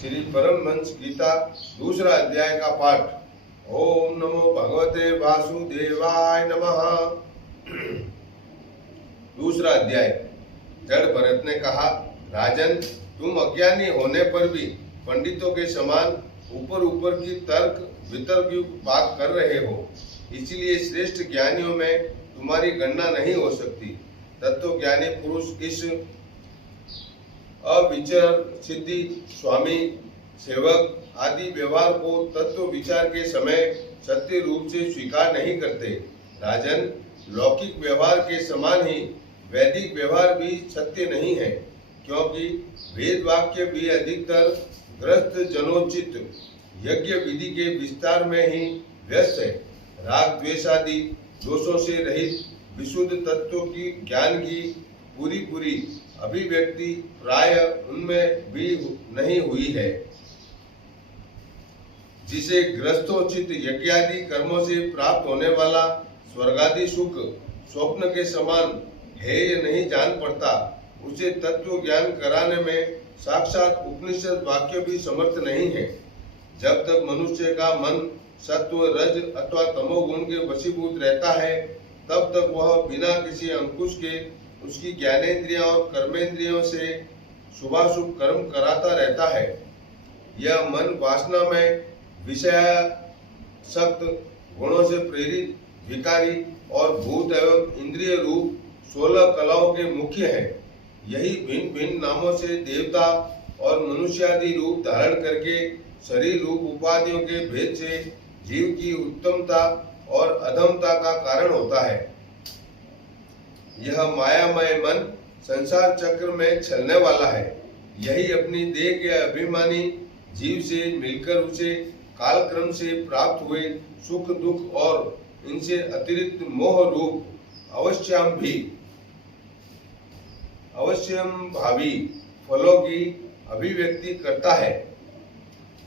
श्री परमहंस गीता दूसरा अध्याय का पाठ। ओम नमो भगवते वासुदेवाय नमः। दूसरा अध्याय। जड़ भरत ने कहा, राजन, तुम अज्ञानी होने पर भी पंडितों के समान ऊपर ऊपर की तर्क वितर्क की बात कर रहे हो, इसलिए श्रेष्ठ ज्ञानियों में तुम्हारी गणना नहीं हो सकती। तत्व ज्ञानी पुरुष इस अविचर सिद्धि स्वामी सेवक आदि व्यवहार को तत्व विचार के समय सत्य रूप से स्वीकार नहीं करते। राजन, लौकिक व्यवहार के समान ही वैदिक व्यवहार भी सत्य नहीं है, क्योंकि वेद वाक्य भी अधिकतर ग्रस्त जनोचित यज्ञ विधि के विस्तार में ही व्यस्त है। राग द्वेष आदि दोषों से रहित विशुद्ध तत्व की ज्ञान की पूरी अभिव्यक्ति प्राय उनमें भी नहीं हुई है। जिसे ग्रस्तोचित यज्ञादि कर्मों से प्राप्त होने वाला स्वर्गादि सुख स्वप्न के समान हेय नहीं जान पड़ता, उसे तत्व ज्ञान कराने में साक्षात उपनिषद वाक्य भी समर्थ नहीं है। जब तक मनुष्य का मन सत्व रज अथवा तमोगुण के वशीभूत रहता है, तब तक वह बिना किसी अंकुश के उसकी ज्ञानेंद्रियों और कर्मेंद्रियों से शुभाशुभ कर्म कराता रहता है। यह मन वासना में विषयासक्त गुणों से प्रेरित विकारी और भूत एवं इंद्रिय रूप 16 कलाओं के मुख्य है। यही भिन्न भिन्न नामों से देवता और मनुष्यादि रूप धारण करके शरीर रूप उपाधियों के भेद से जीव की उत्तमता और अधमता का कारण होता है। यह मायामय मन संसार चक्र में चलने वाला है। यही अपनी देह के अभिमानी जीव से मिलकर उसे कालक्रम से प्राप्त हुए सुख दुख और इनसे अतिरिक्त मोह रूप अवश्यम भावी फलों की अभिव्यक्ति करता है।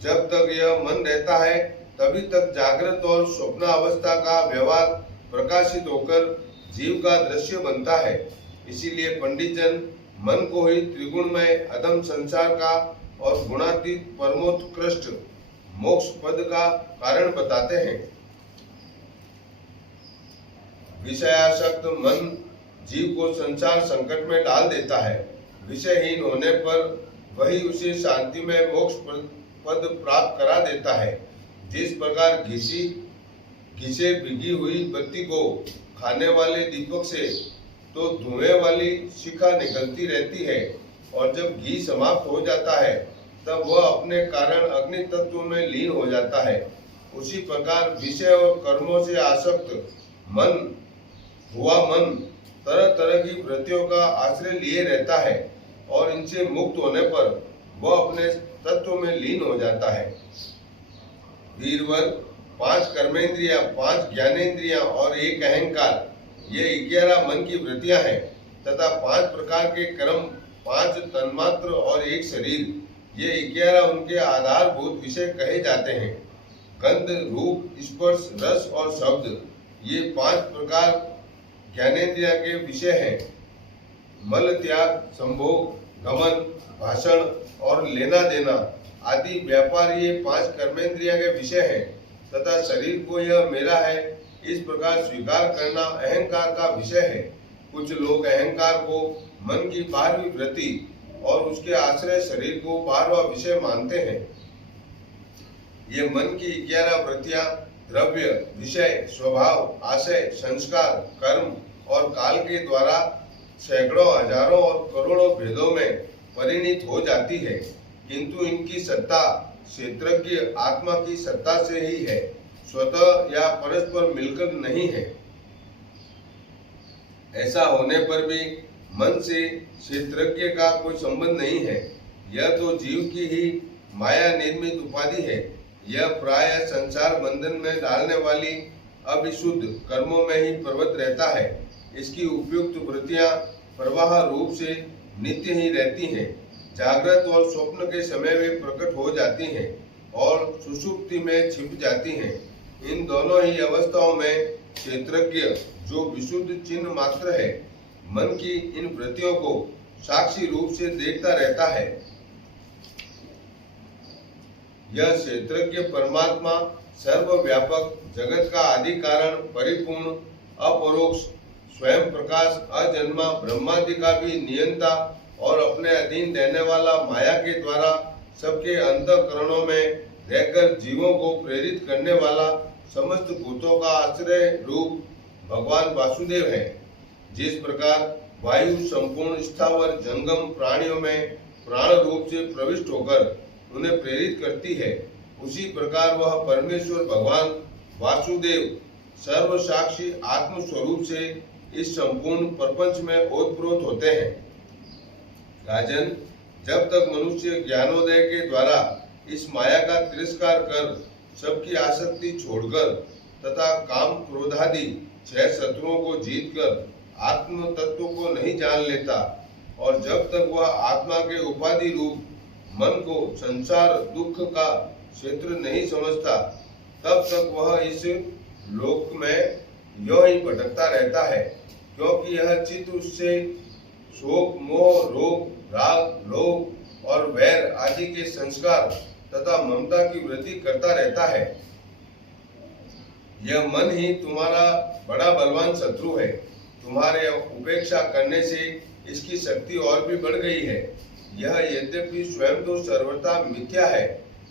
जब तक यह मन रहता है, तभी तक जागृत और स्वप्न अवस्था का व्यवहार प्रकाशित होकर जीव का दृश्य बनता है। इसीलिए पंडित जन मन को ही त्रिगुणमय अधम संसार का और गुणातीत परमोत्कृष्ट मोक्ष पद का कारण बताते हैं। विषयासक्त मन जीव को संसार संकट में डाल देता है। विषयहीन होने पर वही उसे शांति में मोक्ष पद प्राप्त करा देता है। जिस प्रकार घिसे भिगी हुई बत्ती को खाने वाले दीपक से तो धुएं वाली शिखा निकलती रहती है, और जब घी समाप्त हो जाता है तब वह अपने कारण अग्नि तत्व में लीन हो जाता है। उसी प्रकार विषय और कर्मों से आसक्त मन तरह तरह की वृत्तियों का आश्रय लिए रहता है, और इनसे मुक्त होने पर वह अपने तत्व में लीन हो जाता है। वीरवर, 5 कर्मेंद्रियां, 5 ज्ञानेंद्रियां और 1 अहंकार, ये 11 मन की वृत्तियां हैं, तथा 5 प्रकार के कर्म, 5 तन्मात्र और 1 शरीर, ये 11 उनके आधारभूत विषय कहे जाते हैं। गंध, रूप, स्पर्श, रस और शब्द, ये 5 प्रकार ज्ञानेंद्रिया के विषय हैं। मल त्याग, संभोग, गमन, भाषण और लेना देना आदि व्यापार ये 5 कर्मेंद्रिया के विषय हैं, तथा शरीर को यह मेरा है इस प्रकार स्वीकार करना अहंकार का विषय है। कुछ लोग अहंकार को मन की 12वीं वृत्ति और उसके आश्रय शरीर को 12वां विषय मानते हैं। ये मन की 11 वृत्तियां द्रव्य, विषय, स्वभाव, आशय, संस्कार, कर्म और काल के द्वारा सैकड़ों, हजारों और करोड़ों भेदों में परिणित हो जाती है, किंतु इनकी सत्ता क्षेत्रज्ञ आत्मा की सत्ता से ही है, स्वतः या परस्पर मिलकर नहीं है। ऐसा होने पर भी मन से क्षेत्रज्ञ का कोई संबंध नहीं है। यह तो जीव की ही माया निर्मित उपाधि है। यह प्राय संसार बंधन में डालने वाली अविशुद्ध कर्मों में ही प्रवृत्त रहता है। इसकी उपयुक्त वृत्तियां प्रवाह रूप से नित्य ही रहती हैं। जागृत और स्वप्न के समय वे प्रकट हो जाती हैं और सुषुप्ति में छिप जाती हैं। इन दोनों ही अवस्थाओं में क्षेत्रज्ञ, जो विशुद्ध चिन्ह मात्र है, मन की इन वृत्तियों को साक्षी रूप से देखता रहता है। यह क्षेत्रज्ञ परमात्मा सर्वव्यापक, जगत का आदि कारण, परिपूर्ण, अपरोक्ष, स्वयं प्रकाश, अजन्मा, ब्रह्मादि का भी नियंता और अपने अधीन रहने वाला, माया के द्वारा सबके अंतःकरणों में रहकर जीवों को प्रेरित करने वाला, समस्त भूतों का आश्रय रूप भगवान वासुदेव है। जिस प्रकार वायु संपूर्ण स्थावर जंगम प्राणियों में प्राण रूप से प्रविष्ट होकर उन्हें प्रेरित करती है, उसी प्रकार वह परमेश्वर भगवान वासुदेव सर्व साक्षी आत्म स्वरूप से इस संपूर्ण प्रपंच में ओतप्रोत होते हैं। राजन, जब तक मनुष्य ज्ञानोदय के द्वारा इस माया का तिरस्कार कर सबकी आसक्ति छोड़कर तथा काम क्रोधादि 6 शत्रुओं को जीतकर आत्म तत्व को नहीं जान लेता और जब तक वह आत्मा के उपाधि रूप मन को संसार दुख का क्षेत्र नहीं समझता, तब तक वह इस लोक में यों ही भटकता रहता है, क्योंकि यह चित्त उससे शोक, मोह, रोग, राग, लोभ और वैर आदि के संस्कार तथा ममता की वृद्धि करता रहता है। यह मन ही तुम्हारा बड़ा बलवान शत्रु है। तुम्हारे उपेक्षा करने से इसकी शक्ति और भी बढ़ गई है। यह यद्यपि स्वयं तो सर्वथा मिथ्या है,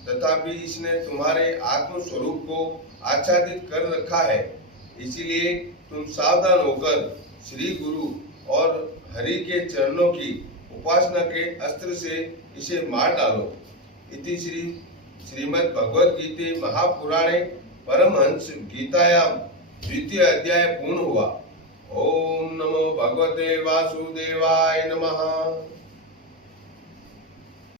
तथापि इसने तुम्हारे आत्म स्वरूप को आच्छादित कर रखा है। इसीलिए तुम सावधान होकर श्री गुरु और हरि के चरणों की उपासना के अस्त्र से इसे मार डालो। इति श्रीमद् भगवद गीते महापुराणे परमहंस गीतायाम 2य अध्याय पूर्ण हुआ। ओम नमो भगवते वासुदेवाय नमः।